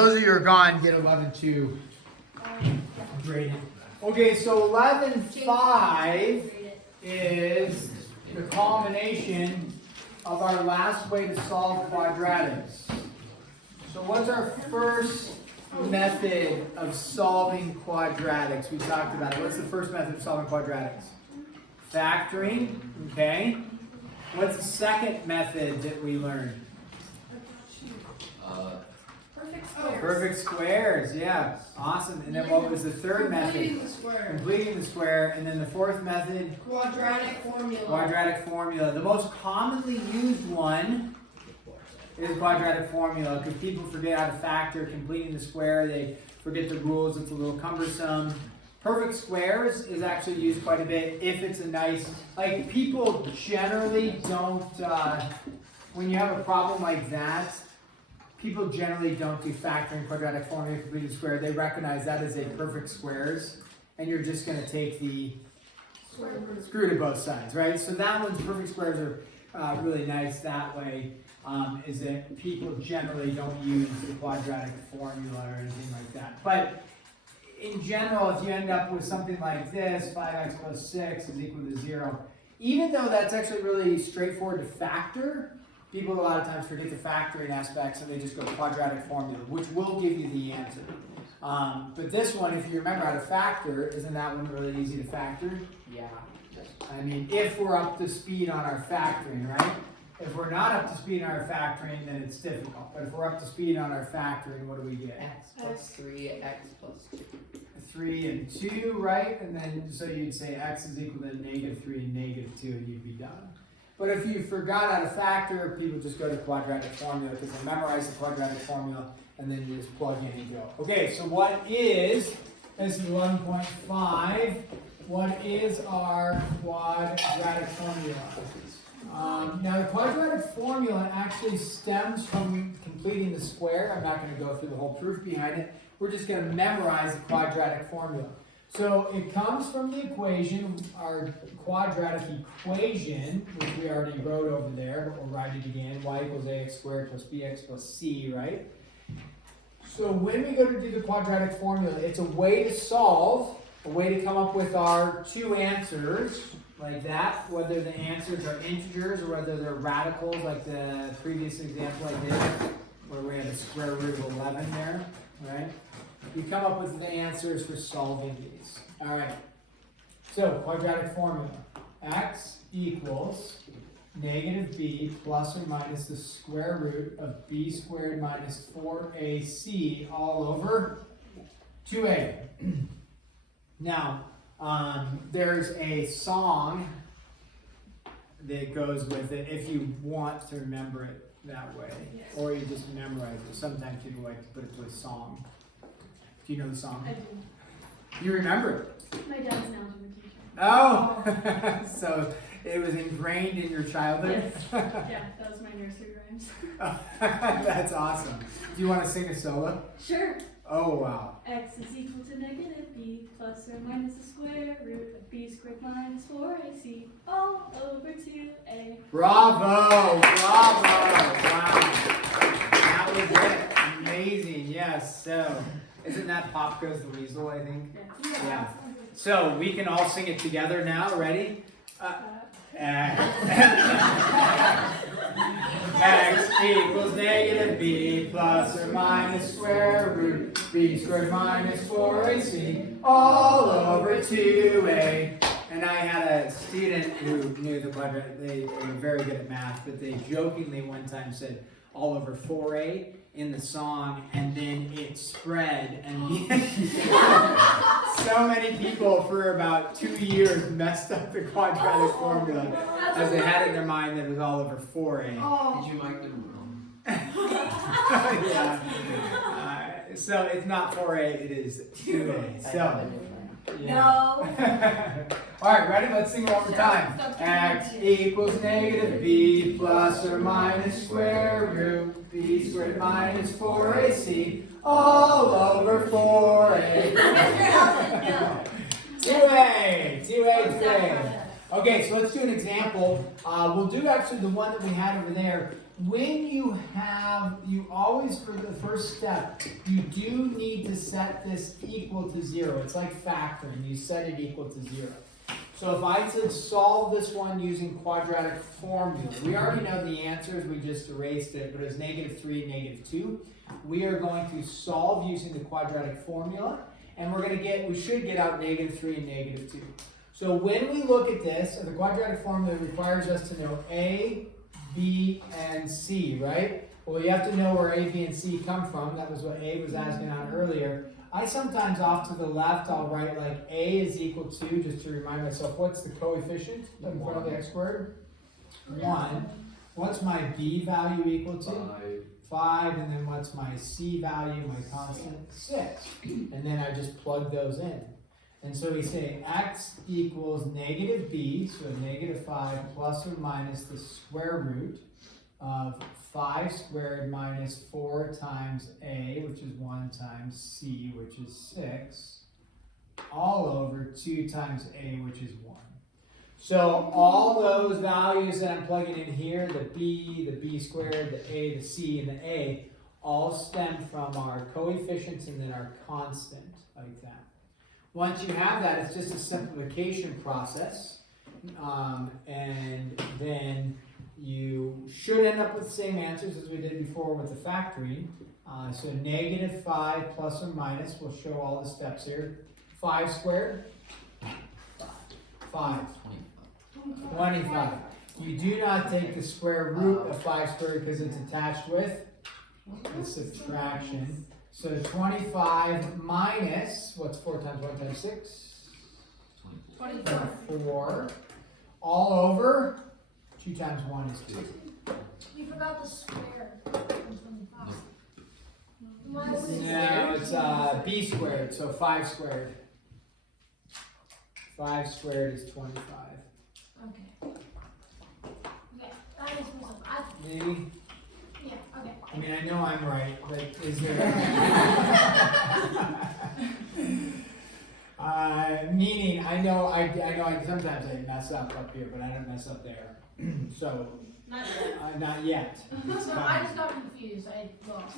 Those of you who are gone get 11.2 graded. Okay, so 11.5 is the culmination of our last way to solve quadratics. So what's our first method of solving quadratics? We talked about it. What's the first method of solving quadratics? Factoring, okay. What's the second method that we learned? Perfect squares, yeah, awesome. And then what was the third method? Completing the square. And then the fourth method? Quadratic formula. Quadratic formula. The most commonly used one is quadratic formula because people forget how to factor, completing the square, they forget the rules, it's a little cumbersome. Perfect squares is actually used quite a bit if it's a nice, like people generally don't, when you have a problem like that, people generally don't do factoring, quadratic formula, completed square. They recognize that as a perfect squares, and you're just going to take the screw to both sides, right? So that one's perfect squares are really nice that way, is that people generally don't use the quadratic formula or anything like that. But in general, if you end up with something like this, 5x plus 6 is equal to 0, even though that's actually really straightforward to factor, people a lot of times forget the factoring aspects and they just go quadratic formula, which will give you the answer. But this one, if you remember how to factor, isn't that one really easy to factor? Yeah. I mean, if we're up to speed on our factoring, right? If we're not up to speed on our factoring, then it's difficult. But if we're up to speed on our factoring, what do we get? X plus 3, x plus 2. 3 and 2, right? And then, so you'd say x is equal to negative 3 and negative 2, and you'd be done. But if you forgot how to factor, people just go to quadratic formula because they memorize the quadratic formula and then you just plug in and go. Okay, so what is, this is 11.5, what is our quadratic formula? Now the quadratic formula actually stems from completing the square. I'm not going to go through the whole proof behind it. We're just going to memorize the quadratic formula. So it comes from the equation, our quadratic equation, which we already wrote over there, but we'll write it again, y equals ax squared plus bx plus c, right? So when we go to do the quadratic formula, it's a way to solve, a way to come up with our two answers, like that, whether the answers are integers or whether they're radicals, like the previous example I did, where we had a square root of 11 there, right? You come up with the answers for solving these. All right. So quadratic formula: x equals negative b plus or minus the square root of b squared minus 4ac all over 2a. Now, there's a song that goes with it if you want to remember it that way, yes. Or you just memorize it. Sometimes people like to put it to a song. Do you know the song? I do. You remember it? My dad's an algebra teacher. Oh! So it was ingrained in your childhood? Yes. Yeah, that was my nursery rhymes. That's awesome. Do you want to sing a solo? Sure. Oh, wow. X is equal to negative b plus or minus the square root of b squared minus 4ac all over 2a. Bravo! Bravo! Wow. That was it. Amazing. Yes. So, isn't that Pop Goes the Weasel, I think? Yeah. So, we can all sing it together now. Ready? X equals negative b plus or minus square root b squared minus 4ac all over 2a. And I had a student who knew the quadratic. They were very good at math, but they jokingly one time said all over 4a in the song, and then it spread, and so many people for about 2 years messed up the quadratic formula as they had it in their mind that it was all over 4a. Did you make them wrong? Yeah. So it's not 4a, it is 2a. So. Yeah. No. All right, ready? Let's sing it one more time. X equals negative b plus or minus square root b squared minus 4ac all over 4a. 2a. Okay, so let's do an example. We'll do actually the one that we had over there. when you always, for the first step, you do need to set this equal to 0. It's like factoring, you set it equal to 0. So if I said solve this one using quadratic formula, we already know the answers, we just erased it, but it's -3 and -2. We are going to solve using the quadratic formula, and we should get out -3 and -2. So when we look at this, the quadratic formula requires us to know A, B, and C, right? Well, you have to know where A, B, and C come from. That was what A was asking on earlier. I sometimes off to the left, I'll write like A is equal to, just to remind myself, what's the coefficient in front of the x squared? 1. What's my B value equal to? 5. And then what's my C value, my constant? 6. And then I just plug those in. And so we say x equals -b, so -5 plus or minus the square root of 5 squared minus 4 times a, which is 1 times c, which is 6, all over 2 times a, which is 1. So all those values that I'm plugging in here, the b squared, the a, the c, and the a, all stem from our coefficients and then our constant, like that. Once you have that, it's just a simplification process, and then you should end up with the same answers as we did before with the factoring. So -5 plus or minus, we'll show all the steps here. 5 squared? 5. 25. You do not take the square root of 5 squared because it's attached with the subtraction. So 25 minus, what's 4 times 1 times 6? 24. All over 2 times 1 is 2. You forgot the square. No, it's b squared, so 5 squared. 5 squared is 25. Okay. Okay, that makes more sense. Maybe? Yeah, okay. I mean, I know I'm right, but is there... meaning, I know I sometimes I mess up here, but I don't mess up there. So, Not yet. not yet. So I just got confused. I lost.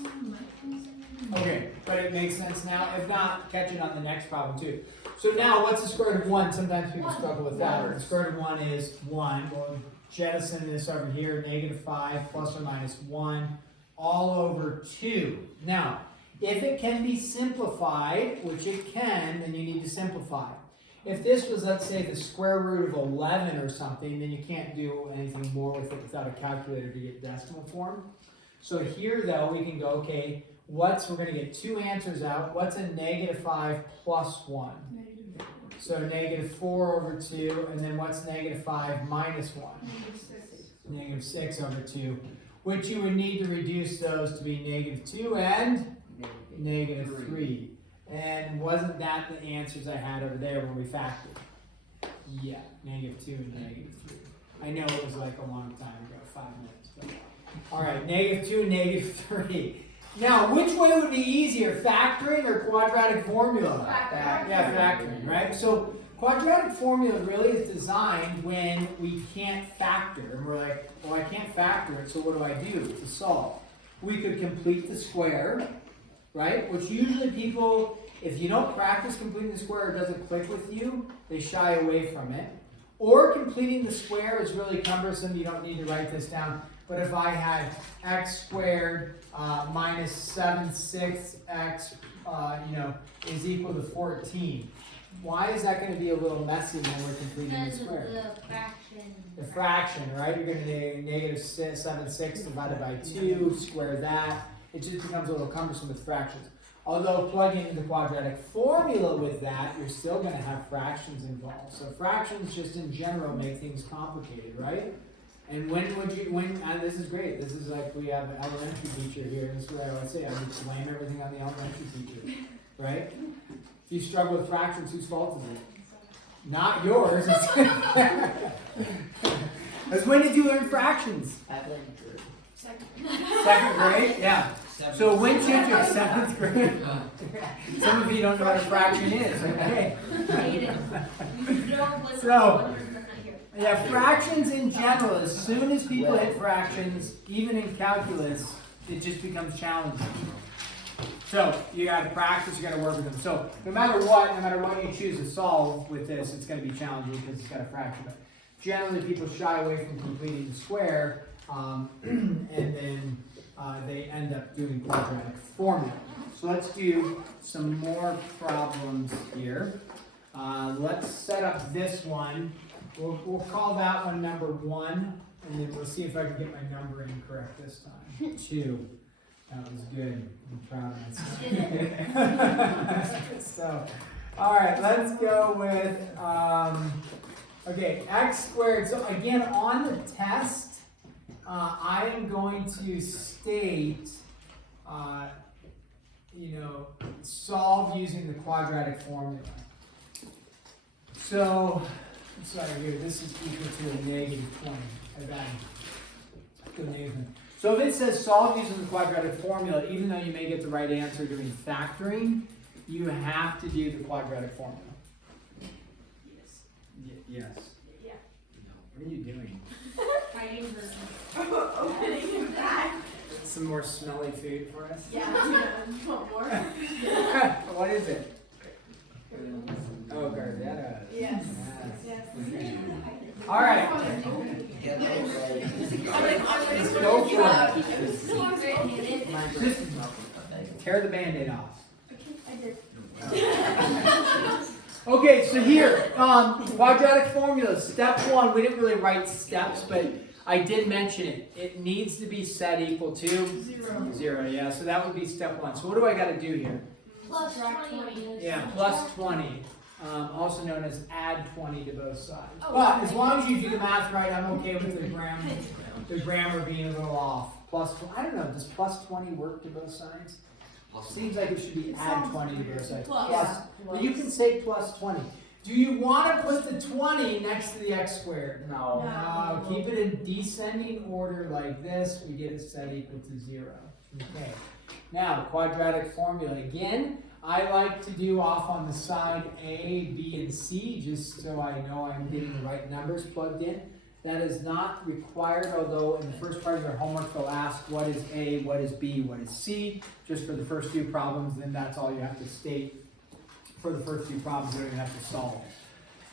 Okay, but it makes sense now. If not, catch it on the next problem too. So now, what's the square root of 1? Sometimes people struggle with that. The square root of 1 is 1. We'll jettison this over here, -5 plus or minus 1, all over 2. Now, if it can be simplified, which it can, then you need to simplify. If this was, let's say, the square root of 11 or something, then you can't do anything more with it without a calculator to get decimal form. So here, though, we can go, okay, we're going to get 2 answers out. What's a -5 plus 1? So -4 over 2, and then what's -5 minus 1? -6 over 2, which you would need to reduce those to be -2 and -3. And wasn't that the answers I had over there when we factored? Yeah, -2 and -3. I know it was like a long time ago, 5 minutes. But. All right, -2 and -3. Now, which way would be easier, factoring or quadratic formula? Yeah, factoring, right? So quadratic formula really is designed when we can't factor. And we're like, well, I can't factor it, so what do I do to solve? We could complete the square, right? Which usually people, if you don't practice completing the square, it doesn't click with you, they shy away from it. Or completing the square is really cumbersome, you don't need to write this down. But if I had x squared minus 7/6 x, is equal to 14. Why is that going to be a little messy when we're completing the square? Because of the fraction. The fraction, right? You're going to do -7/6 divided by 2, square that. It just becomes a little cumbersome with fractions. Although plugging in the quadratic formula with that, you're still going to have fractions involved. So fractions just in general make things complicated, right? And this is great. This is like we have an elementary teacher here. This is what I always say. I just blame everything on the elementary teacher, right? If you struggle with fractions, whose fault is it? Not yours. Because when did you learn fractions? Second grade? Yeah. So when should you 7th grade? Some of you don't know what a fraction is, okay? So, Yeah, fractions in general, as soon as people hit fractions, even in calculus, it just becomes challenging. So you gotta practice, you gotta work with them. So no matter what you choose to solve with this, it's gonna be challenging because it's got a fraction. But generally people shy away from completing the square, and then they end up doing quadratic formula. So let's do some more problems here. Let's set up this one. We'll call that one number 1, and then we'll see if I can get my numbering correct this time. 2. That was good. I'm proud of myself. So, all right, let's go with, okay, x squared. So again, on the test, I am going to state, solve using the quadratic formula. So, sorry here, this is equal to a negative 20. So if it says solve using the quadratic formula, even though you may get the right answer doing factoring, you have to do the quadratic formula. Yes. Yes. Yeah. What are you doing? Hiding her. Opening that. Some more smelly food for us? Yeah, you want more? What is it? Oh, Gardetta. Yes. Yes. Yes. All right. Go for it. Just tear the Band-Aid off. Okay, I did. Okay, so here, quadratic formula, step 1, we didn't really write steps, but I did mention it. It needs to be set equal to 0, yeah, so that would be step 1. So what do I got to do here? Plus 20. Yeah, plus 20, also known as add 20 to both sides. But as long as you do the math right, I'm okay with the grammar being a little off. I don't know, does plus 20 work to both sides? Seems like it should be add 20 to both sides. Well, you can say plus 20. Do you want to put the 20 next to the x squared? No. No. Keep it in descending order like this. We get it set equal to 0. Okay. Now, quadratic formula. Again, I like to do off on the side A, B, and C, just so I know I'm getting the right numbers plugged in. That is not required, although in the first part of your homework they'll ask what is A, what is B, what is C, just for the first few problems, then that's all you have to state for the first few problems you don't even have to solve.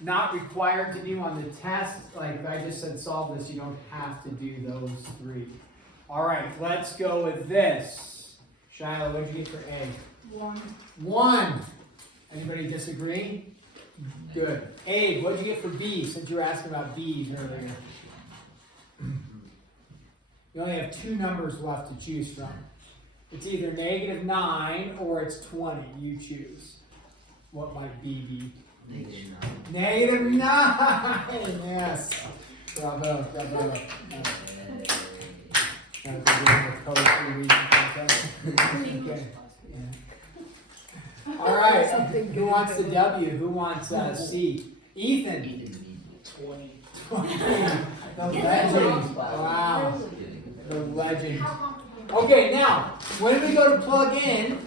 Not required to do on the test, like if I just said solve this, you don't have to do those 3. All right, let's go with this. Shiloh, what did you get for A? 1. 1. Anybody disagree? Good. Abe, what did you get for B, since you were asking about B's earlier? You only have 2 numbers left to choose from. It's either -9 or it's 20. You choose. What might B be? -9. Yes. Bravo, bravo. Okay. All right. Who wants the W? Who wants C? Ethan. 20. The legend. Wow. The legend. Okay, now, when we go to plug in,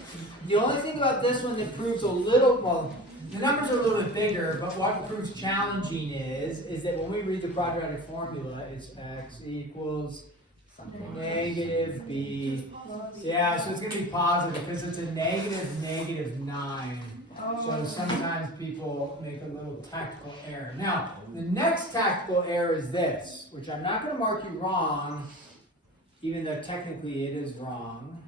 the only thing about this one that proves a little, well, the numbers are a little bit bigger, but what proves challenging is that when we read the quadratic formula, it's x equals negative b. Yeah, so it's going to be positive because it's a -9. So sometimes people make a little tactical error. Now, the next tactical error is this, which I'm not going to mark you wrong, even though technically it is wrong.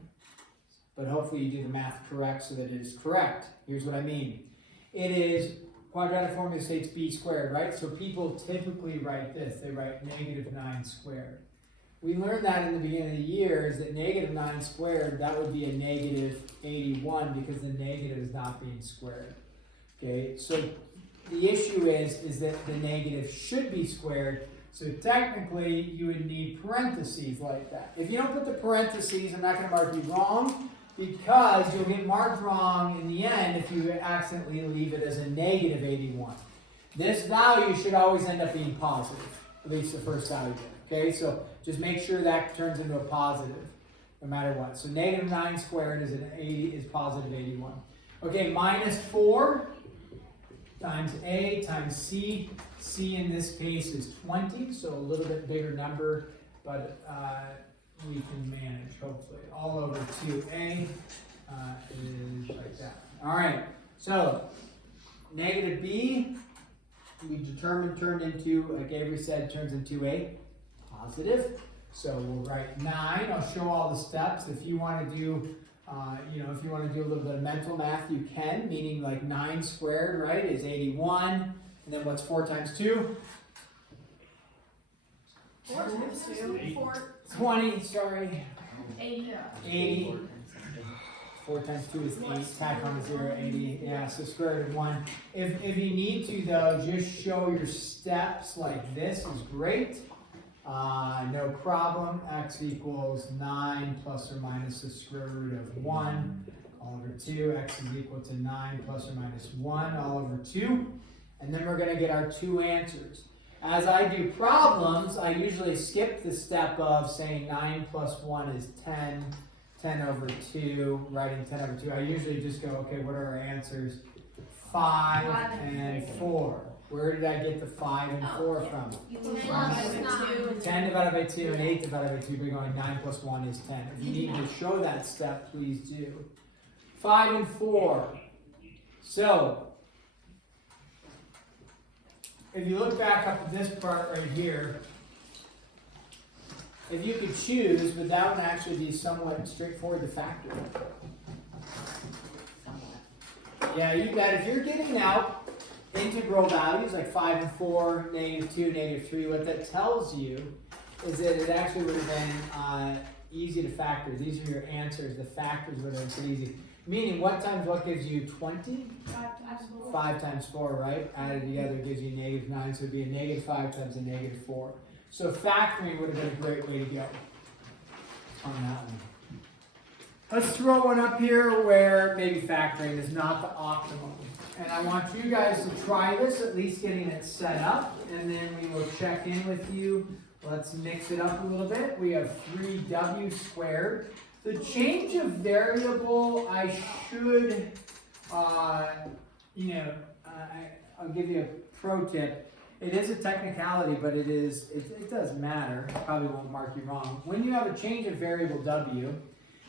But hopefully you do the math correct so that it is correct. Here's what I mean. It is, quadratic formula states b squared, right? So people typically write this. They write -9 squared. We learned that in the beginning of the year is that -9 squared, that would be a -81 because the negative is not being squared. Okay, so the issue is that the negative should be squared. So technically, you would need parentheses like that. If you don't put the parentheses, I'm not going to mark you wrong because you'll get marked wrong in the end if you accidentally leave it as a -81. This value should always end up being positive, at least the first value. Okay, so just make sure that turns into a positive, no matter what. So -9 squared is positive 81. Okay, -4. times A times C. C in this case is 20, so a little bit bigger number, but we can manage, hopefully. All over 2A is like that. All right, so negative B, we determined turned into, like Avery said, turns into a positive. So we'll write 9. I'll show all the steps. If you want to do, if you want to do a little bit of mental math, you can, meaning like 9 squared, right, is 81. And then what's 4 times 2? 4 times 2. 20, sorry. 80. 80. 4 times 2 is 8. Tack on a 0, 80. Yeah, so square root of 1. If you need to, though, just show your steps like this is great. No problem. X equals 9 plus or minus the square root of 1 all over 2. X is equal to 9 plus or minus 1 all over 2. And then we're going to get our 2 answers. As I do problems, I usually skip the step of saying 9 plus 1 is 10, 10 over 2, writing 10 over 2. I usually just go, okay, what are our answers? 5 and 4. Where did I get the 5 and 4 from? 10 divided by 2 and 8 divided by 2. We're going 9 plus 1 is 10. If you need to show that step, please do. 5 and 4. So, if you look back up at this part right here, if you could choose, but that would actually be somewhat straightforward to factor. Yeah, you bet. If you're getting out integral values like 5 and 4, -2, -3, what that tells you is that it actually would have been easy to factor. These are your answers. The factors would have been pretty easy. Meaning, what times what gives you 20? 5 times 4. 5 times 4, right? Added together gives you -9, so it'd be a -5 times a -4. So factoring would have been a great way to go on that one. Let's throw one up here where maybe factoring is not the optimum. And I want you guys to try this, at least getting it set up, and then we will check in with you. Let's mix it up a little bit. We have 3w squared. The change of variable, I should, I'll give you a pro tip. It is a technicality, but it does matter. It probably won't mark you wrong. When you have a change of variable w,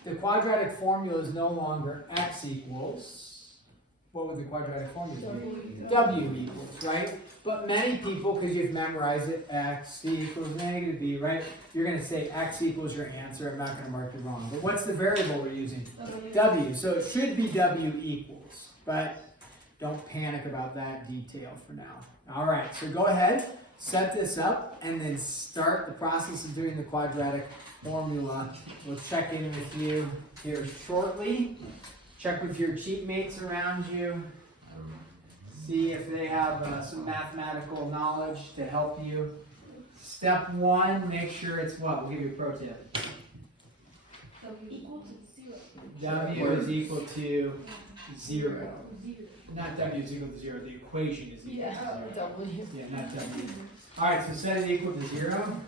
the quadratic formula is no longer x equals, what would the quadratic formula be? W equals, right? But many people, because you've memorized it, x equals negative b, right? You're going to say x equals your answer. I'm not going to mark you wrong. But what's the variable we're using? W. So it should be w equals. But don't panic about that detail for now. All right, so go ahead, set this up, and then start the process of doing the quadratic formula. We'll check in with you here shortly. Check with your cheat mates around you. See if they have some mathematical knowledge to help you. Step 1, make sure it's what? We'll give you a pro tip. Equal to 0. W is equal to 0. Not W is equal to 0. The equation is equal to 0. W. Yeah, not W. All right, so set it equal to 0.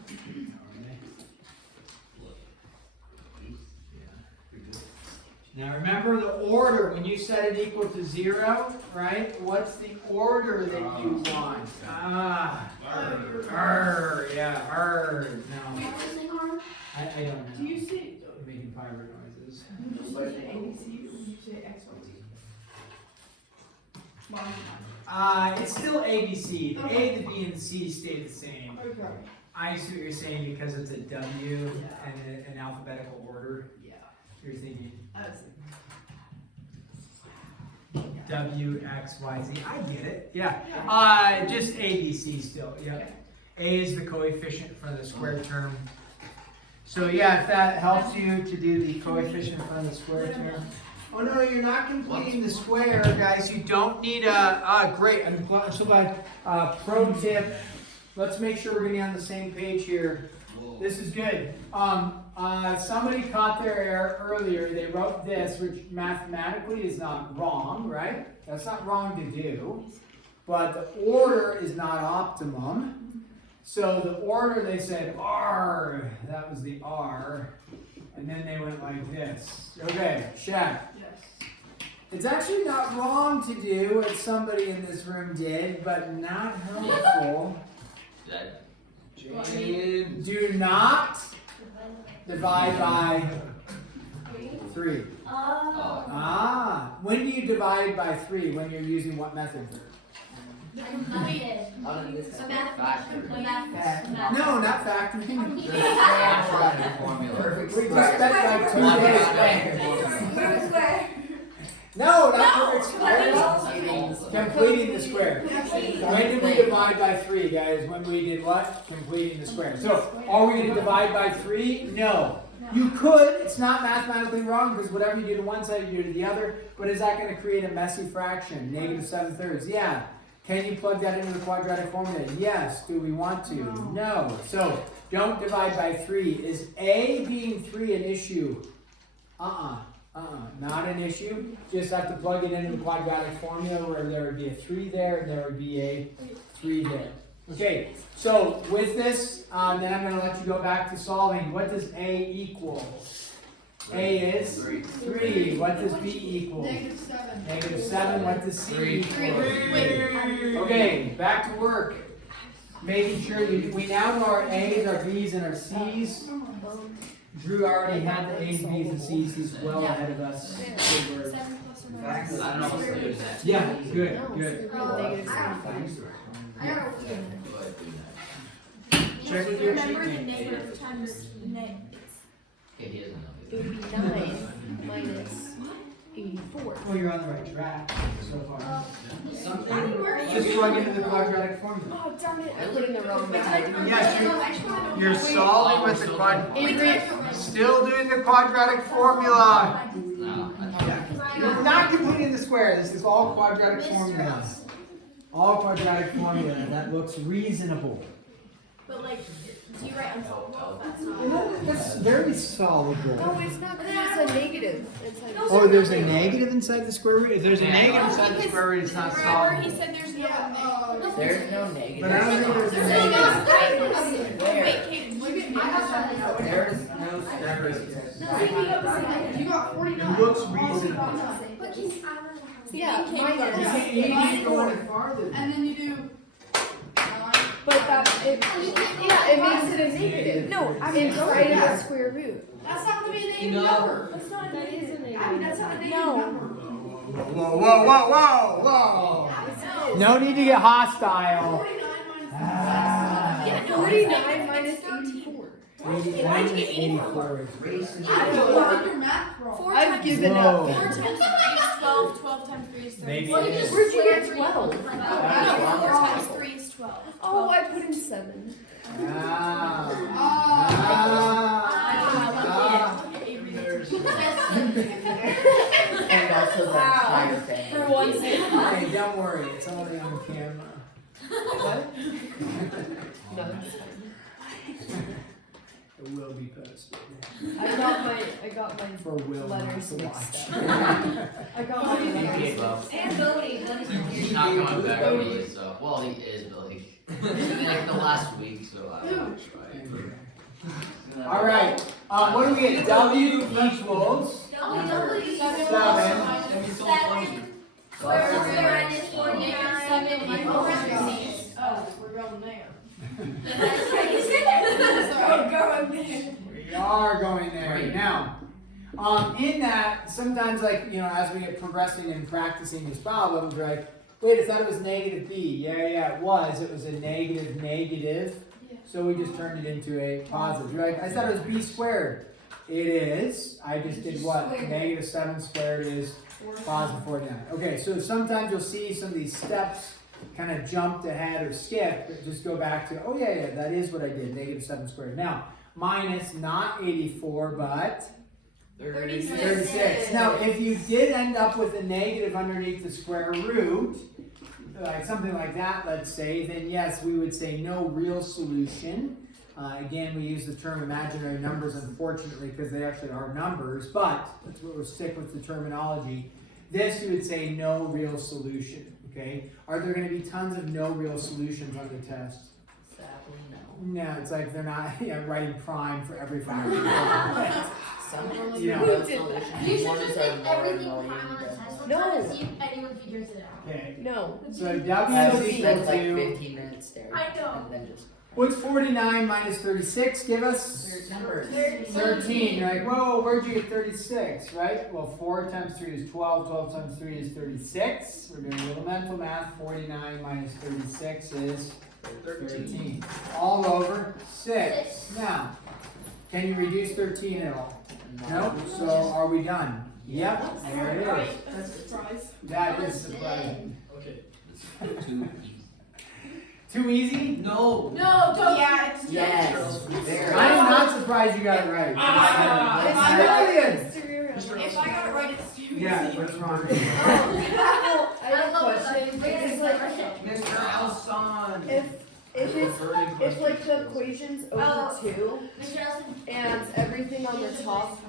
Now remember the order, when you set it equal to 0, right? What's the order that you want? Yeah, No, I don't know. Do you say Making pirate noises. ABC or you say XYZ? It's still ABC. The A, the B, and the C stay the same. Okay. I see what you're saying because it's a W and an alphabetical order. Yeah. You're thinking I was W, X, Y, Z. I get it. Yeah. Just A, B, C still. Yep. A is the coefficient for the square term. So yeah, if that helps you to do the coefficient for the square term. Oh no, you're not completing the square, guys. You don't need great. I'm so glad. Pro tip. Let's make sure we're getting on the same page here. This is good. Somebody caught their error earlier. They wrote this, which mathematically is not wrong, right? That's not wrong to do. But the order is not optimum. So the order, they said R. That was the R. And then they went like this. Okay, check. Yes. It's actually not wrong to do what somebody in this room did, but not helpful. Do not divide by 3. When do you divide by 3? When you're using what method? Completed. No, not factoring. We Formula. just spent like 2 days. No, not perfect square. Completing the square. When did we divide by 3, guys? When we did what? Completing the square. So, are we going to divide by 3? No. You could. It's not mathematically wrong because whatever you do to one side, you do to the other. But is that going to create a messy fraction? -7/3? Yeah. Can you plug that into the quadratic formula? Yes. Do we want to? No. So, don't divide by 3. Is A being 3 an issue? Not an issue. Just have to plug it into the quadratic formula where there would be a 3 there and there would be a 3 there. Okay, so with this, then I'm going to let you go back to solving. What does A equal? A is 3. What does B equal? -7. -7. What does C equal? 3. Okay, back to work. Making sure we now know our A's, our B's, and our C's. Drew already had the A's, B's, and C's. He's well ahead of us. Good work. I don't know what's good that. Yeah, good, good. Check with your Remember the sheet. negative times negative. Okay, he doesn't know. It would be 9 minus 84. Well, you're on the right track so far. Something. Just plug into the quadratic formula. Oh, darn it. I put in the wrong method. Yes, you're solving with the still doing the quadratic formula. No. You're not completing the square. This is all quadratic formula. All quadratic formula. That looks reasonable. But like, do you write unsolvable? That's not. That's very solvable. No, it's not because it's a negative. It's like, Oh, there's a negative inside the square root? If there's a negative inside the square root, it's not Remember, he solvable. said there's no There's no negative. But I don't think there's a negative. Wait, Kaden, look at me. There's no square root. You got 49. It looks reasonable. yeah, You minus. can't even go any farther. And then you do 9. But that, it makes it a negative. No, I mean, right in the square root. That's not going to be a negative No. number. That's not a negative. I mean, that's not a negative No. number. Whoa. No need to get hostile. 49 minus Yeah, 49 minus 84. 84 is You did your math wrong. I've given Whoa. up. 4 times 3 is 12. 12 times 3 is 30. Maybe Well, it you is. just Where'd you get square 12? No, 4 times 3 is 12. Oh, I put in 7. And also the entire thing. For one second. Hey, don't worry, it's only on camera. What? No. It will be posted I got my for Will not letters to mixed watch. up. I got my He letters. gave up. And Bodie. He's not going back to me, so. Well, he is, but like. Like the last week, so I don't know. All right, what do we get? W equals 7. Square root minus 49. 7 equals 6. Oh, we're going there. We are going there. Now, in that, sometimes like, as we get progressing and practicing these problems, we're like, wait, I thought it was negative B. Yeah, it was. It was a negative. So we just turned it into a positive. You're like, I thought it was B squared. It is. I just did what? -7 squared is positive 49. Okay, so sometimes you'll see some of these steps kind of jumped ahead or skipped, but just go back to, oh yeah, that is what I did, -7 squared. Now, minus not 84, but 36. Now, if you did end up with a negative underneath the square root, like something like that, let's say, then yes, we would say no real solution. Again, we use the term imaginary numbers, unfortunately, because they actually are numbers, but we'll stick with the terminology. This, you would say no real solution, okay? Are there going to be tons of no real solutions on the test? Sadly, no. No, it's like they're not writing prime for every fraction. Some of Yeah. you You should just make everything prime on a test one time and see if anyone figures it out. Okay. No. So W That is would be equal Spend like to 15 minutes there. I know. And then just. what's 49 minus 36 give us? Numbers. 13. You're like, whoa, where'd you get 36, right? Well, 4 times 3 is 12. 12 times 3 is 36. We're doing a little mental math. 49 minus 36 is 13. All over 6. Now, can you reduce 13 at all? No. So are we done? Yep. There it is. That's a surprise. That is surprising. Okay. It's too easy. Too easy? No. No, don't. Yeah, it's Yes. Very. I am not surprised you got it right. It's brilliant. If I got it right, it's too easy. Yeah, what's wrong? I have a love question. that. Because like, Mr. Elson. if like the equation's over 2 Mr. Elson. and everything on the top,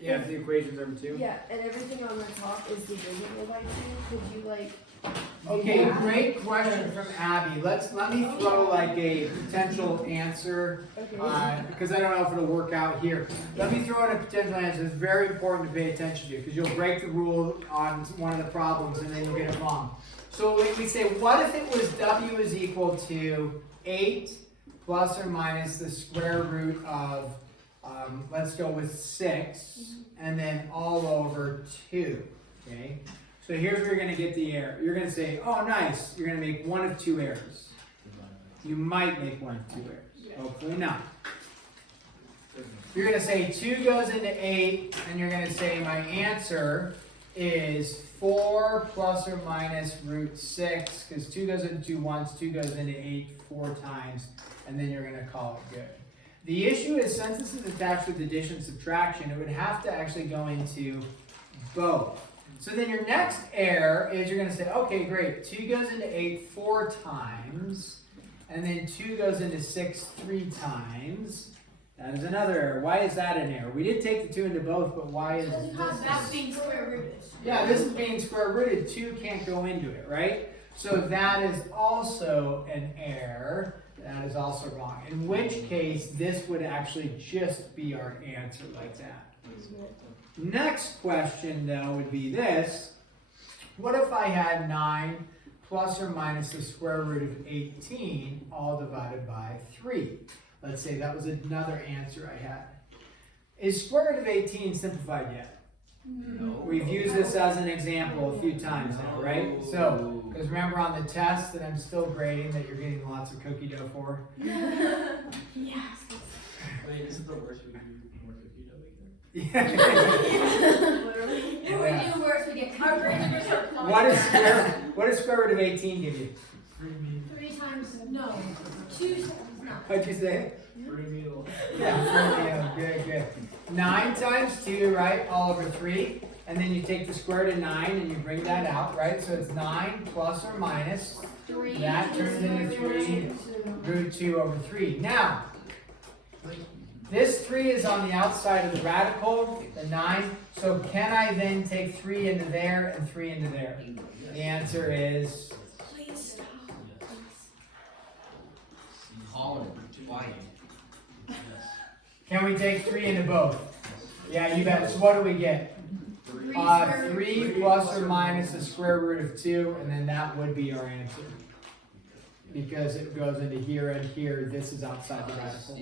Yeah, the equation's over 2. yeah, and everything on the top is divisible by 2, could you like? Okay, great question from Abby. Let me throw like a potential answer, Okay. because I don't know if it'll work out here. Let me throw in a potential answer. It's very important to pay attention to, because you'll break the rule on one of the problems and then you'll get it wrong. So we say, what if it was W is equal to 8 plus or minus the square root of, let's go with 6, and then all over 2, okay? So here's where you're going to get the error. You're going to say, oh, nice. You're going to make one of 2 errors. You might make one of 2 errors. Hopefully not. You're going to say 2 goes into 8, and you're going to say my answer is 4 plus or minus root 6, because 2 goes into 2 once, 2 goes into 8 4 times, and then you're going to call it good. The issue is, since this is attached with addition and subtraction, it would have to actually go into both. So then your next error is you're going to say, okay, great, 2 goes into 8 4 times, and then 2 goes into 6 3 times. That is another error. Why is that an error? We did take the 2 into both, but why is Because this? that's being square rooted. Yeah, this is being square rooted. 2 can't go into it, right? So that is also an error. That is also wrong. In which case, this would actually just be our answer like that. Next question, though, would be this. What if I had 9 plus or minus the square root of 18 all divided by 3? Let's say that was another answer I had. Is square root of 18 simplified yet? No. We've used this as an example a few times now, right? So, because remember on the test that I'm still grading that you're getting lots of cookie dough for? Yes. Wait, is it the worst we can do more cookie dough either? Literally. If we do worse, we get our grades are so What does square root of 18 give you? 3 times, no. 2 times, no. What'd you say? Free meal. Yeah, good, good. 9 times 2, right? All over 3. And then you take the square root of 9 and you bring that out, right? So it's 9 plus or minus. 3. That turns into 3 root 2 over 3. Now, this 3 is on the outside of the radical, the 9. So can I then take 3 into there and 3 into there? The answer is Please stop. Call it twice. can we take 3 into both? Yeah, you bet. So what do we get? 3 plus or minus the square root of 2, and then that would be our answer. Because it goes into here and here. This is outside the radical.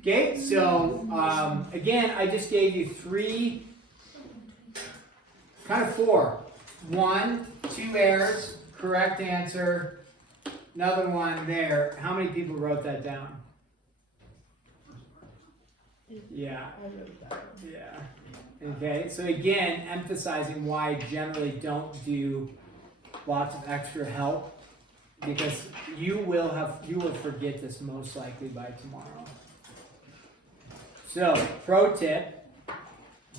Okay, so again, I just gave you 3, kind of 4. 1, 2 errors, correct answer, another one there. How many people wrote that down? Yeah. Yeah. Okay, so again, emphasizing why I generally don't do lots of extra help, because you will forget this most likely by tomorrow. So, pro tip,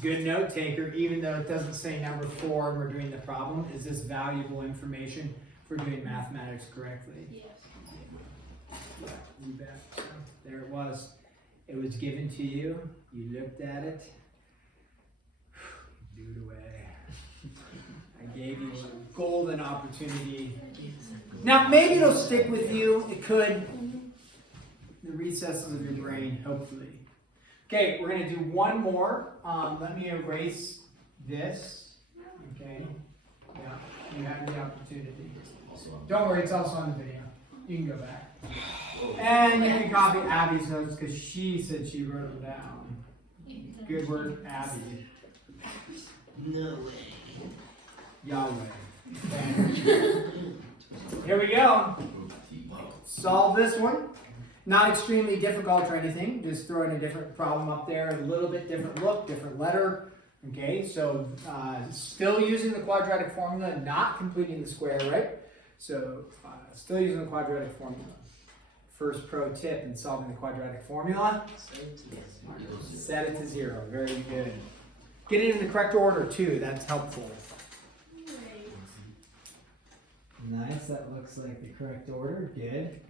good note taker, even though it doesn't say number 4 and we're doing the problem, is this valuable information for doing mathematics correctly? Yes. Yeah, you bet. So, there it was. It was given to you. You looked at it. You threw it away. I gave you a golden opportunity. Now, maybe it'll stick with you. It could. The recesses of your brain, hopefully. Okay, we're gonna do one more. Let me erase this. Okay. Yeah, you have the opportunity. Don't worry, it's also on the video. You can go back. And you can copy Abby's notes because she said she wrote them down. Good work, Abby. No way. Yahweh. Here we go. Solve this one. Not extremely difficult or anything. Just throw in a different problem up there. A little bit different look, different letter. Okay, so still using the quadratic formula, not completing the square, right? So still using the quadratic formula. First pro tip in solving the quadratic formula. Set it to 0. Very good. Get it in the correct order too. That's helpful. Nice. That looks like the correct order. Good.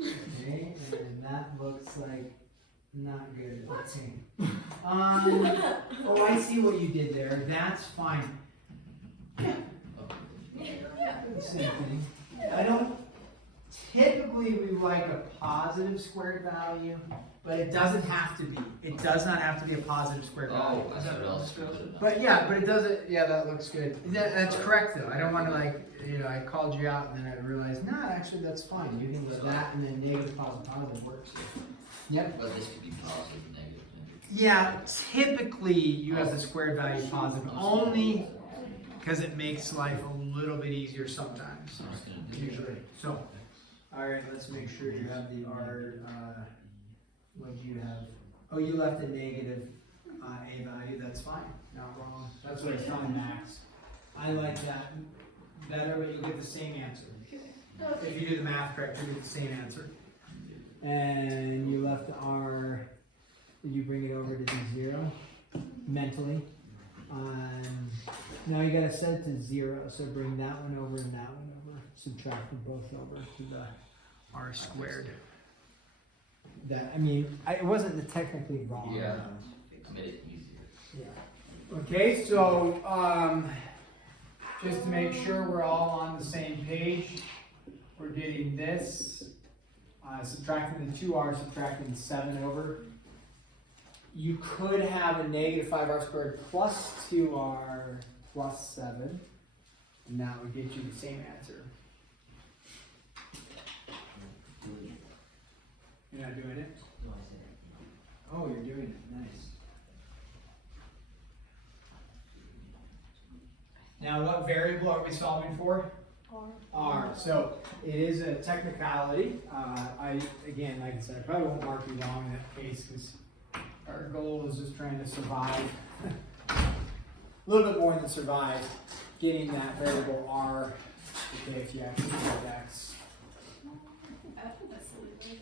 Okay, and that looks like not good. Okay. Oh, I see what you did there. That's fine. Same thing. I don't. Typically, we like a positive squared value, but it doesn't have to be. It does not have to be a positive squared value. Oh, that's what else goes. But yeah, but it doesn't. Yeah, that looks good. That's correct though. I don't want to I called you out and then I realized, no, actually that's fine. You can let that and then negative, positive works. Yep. But this could be positive, negative, negative. Yeah, typically you have the squared value positive only because it makes life a little bit easier sometimes. So I'm just gonna do Usually. So, all right, let's make sure you have the R. What do you have? Oh, you left a negative A value. That's fine. Not wrong. That's what it's telling Max. I like that better, but you'll get the same answer. If you do the math correct, you get the same answer. And you left the R. Did you bring it over to the 0 mentally? Now you gotta set it to 0. So bring that one over and that one over. Subtract them both over to the R squared. That it wasn't technically wrong. Yeah. I made it easier. Yeah. Okay, so just to make sure we're all on the same page, we're getting this, subtracting the 2r, subtracting the 7 over. You could have a negative 5r squared plus 2r plus 7, and that would get you the same answer. You're not doing it? Oh, you're doing it. Nice. Now, what variable are we solving for? R. So it is a technicality. Again, like I said, I probably won't mark you wrong in that case because our goal is just trying to survive. A little bit more than survive. Getting that variable R. Okay, if you actually do X. I think that's the way.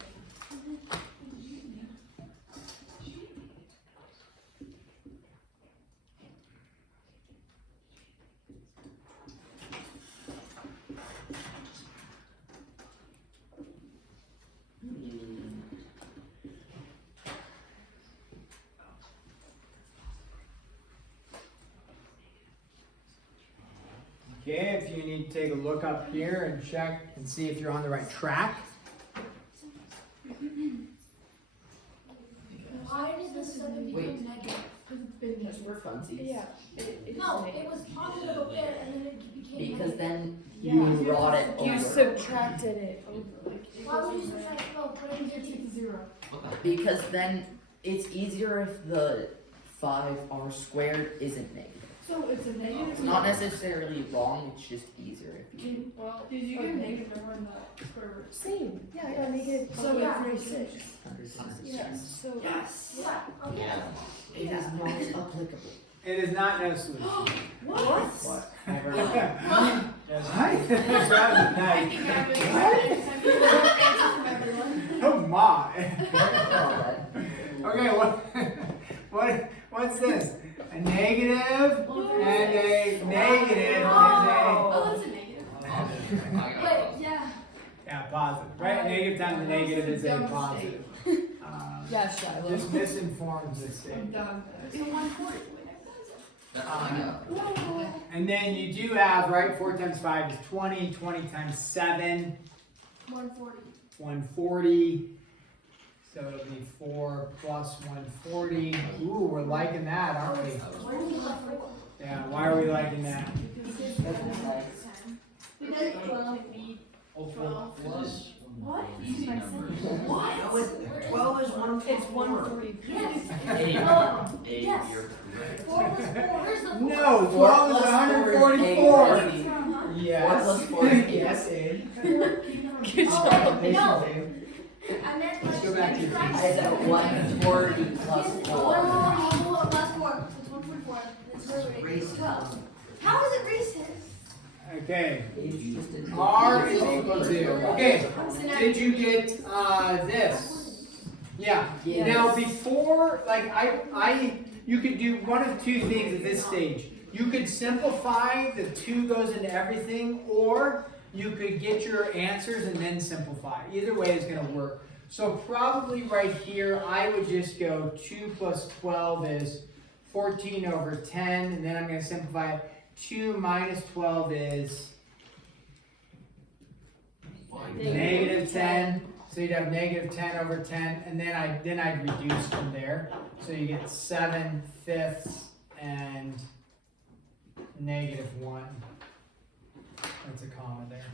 Okay, if you need to take a look up here and check and see if you're on the right track. Why did the 7 become Wait. negative? Because we're funsies. Yeah. It's No, it was positive up there and then it became Because negative. then Yeah. you brought it You over. subtracted it over. Why would you subtract 12? Put it easier to 0. What the? Because then it's easier if the 5r squared isn't negative. So it's a negative. It's not necessarily wrong, it's just easier if you. Well, did you get a negative number in the square root? Same. Yeah, I got negative So, yeah. 46. Yes. So Yes. Yeah. Okay. Yeah. It is not applicable. It is not no solution. what? What? That's right. That's I right. think I would have you one answer from everyone. Oh my. Well, Okay, what's this? A negative and a negative Oh, that's a negative. Wait, yeah. yeah, positive, right? Negative times a negative is a positive. Yeah, Shiloh. Just misinformed mistake. I'm done. So 140. That's all I got. And then you do have, right, 4 times 5 is 20, 20 times 7, 140. 140. So it'll be 4 plus 140. Ooh, we're liking that, aren't we? Yeah, why are we liking that? Because 12 feet. What? Easy numbers. What? No, 12 is 144. It's 140. Yes. Eight. Oh, Eight, yes. you're correct. 4 plus 4. Where's the 4? No, 12 is 144. Yes. 4 plus 4 is 8. Yes, Abe. Good Oh, job. no. Abe. I meant Let's like go back to your I said 140 plus 4. 144 plus 4. So it's 144. It's Recess. 12. How is it recess? Okay. It's just a R is equal to. Okay. Did you get this? Yeah. Yes. Now before, like you could do one of two things at this stage. You could simplify the 2 goes into everything, or you could get your answers and then simplify. Either way is going to work. So probably right here, I would just go 2 plus 12 is 14 over 10, and then I'm going to simplify it. 2 minus 12 is negative 10. So you'd have negative 10 over 10, and then I'd reduce from there. So you get 7/5 and negative 1. That's a comma there.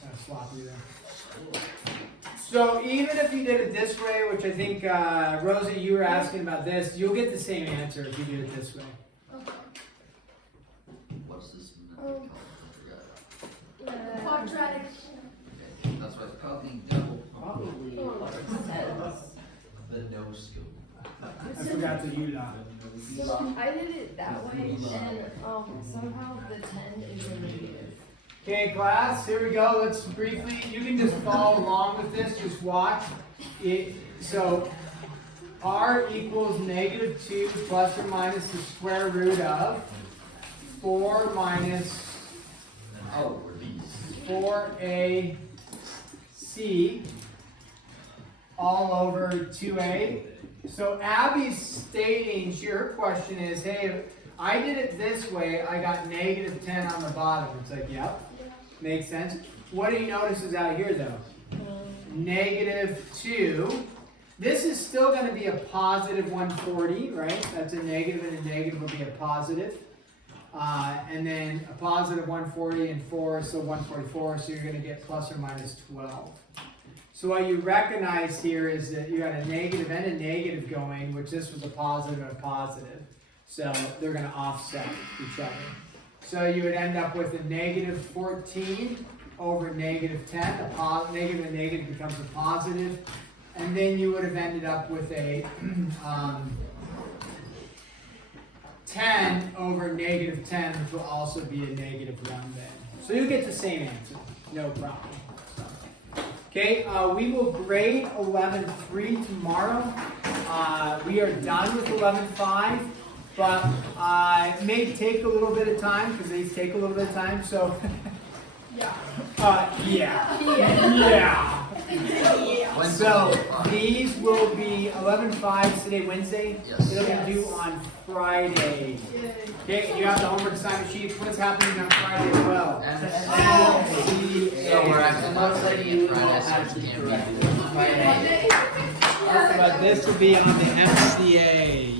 Kind of sloppy there. So even if you did it this way, which I think Rosie, you were asking about this, you'll get the same answer if you do it this way. What's this? I forgot. Quadratic. Okay, that's what it's probably double. Probably The no scope. I forgot the U-Law. So I did it that way, and somehow the 10 is a negative. Okay, class, here we go. Let's briefly, you can just follow along with this, just watch. So, R equals negative 2 plus or minus the square root of 4 minus 4AC all over 2A. So Abby's stating, her question is, hey, I did it this way, I got negative 10 on the bottom. It's like, yep, makes sense. What do you notice is out here though? Negative 2. This is still going to be a positive 140, right? That's a negative, and a negative will be a positive. And then a positive 140 and 4, so 144, so you're going to get plus or minus 12. So what you recognize here is that you got a negative and a negative going, which this was a positive and a positive. So they're going to offset each other. So you would end up with a negative 14 over negative 10. A negative and negative becomes a positive. And then you would have ended up with a 10 over negative 10, which will also be a negative 1 then. So you get the same answer, no problem. Okay, we will grade 11.3 tomorrow. We are done with 11.5, but it may take a little bit of time because these take a little bit of time. So, yeah. So these will be 11.5 today, Wednesday. Yes. It'll be due on Friday. Okay, you have the homework assignment sheets. What's happening on Friday as well? So we're actually not studying Friday, so it's can't be Friday. But this will be on the MCA.